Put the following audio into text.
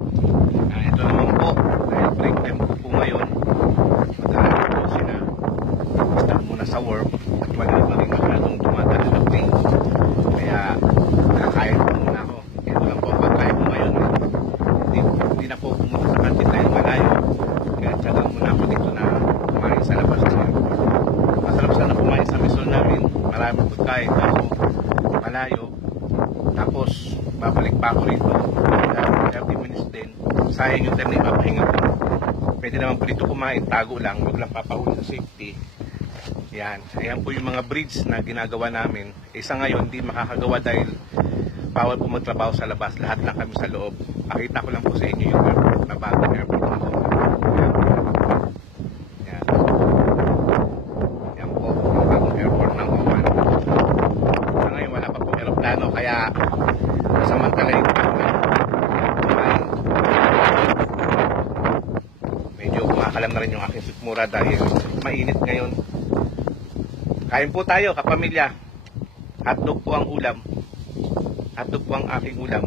Ito naman po, dahil break time ko po ngayon, mag-aaral po sila. Start muna sa work at wala pa rin masyadong tumatala na plane. Kaya nakakain po muna ako. Ito lang po ang pagkain ko ngayon. Hindi na po pumunta sa kantin dahil malayo. Kaya tsaga muna ako dito na kumain sa labas. Masarap sana kumain sa misol namin. Maraming pagkain kaso malayo. Tapos babalik pa ako rito. 30 minutes din. Sayang yung time na ipapahinga ko. Pwede naman po dito kumain, tago lang, huwag lang papahuli sa safety. Yan. Ayan po yung mga bridge na ginagawa namin. Isa ngayon, hindi makakagawa dahil bawal po magtrabaho sa labas. Lahat lang kami sa loob. Pakita ko lang po sa inyo yung airport na bagong airport na po. Yan. Yan po, yung bagong airport ng Oman. Sa ngayon, wala pa po aeroplano, kaya nasamantalayin ko. Medyo kumakalam na rin yung aking sikmura dahil mainit ngayon. Kain po tayo, kapamilya. Hotdog po ang ulam. Hotdog po ang aking ulam.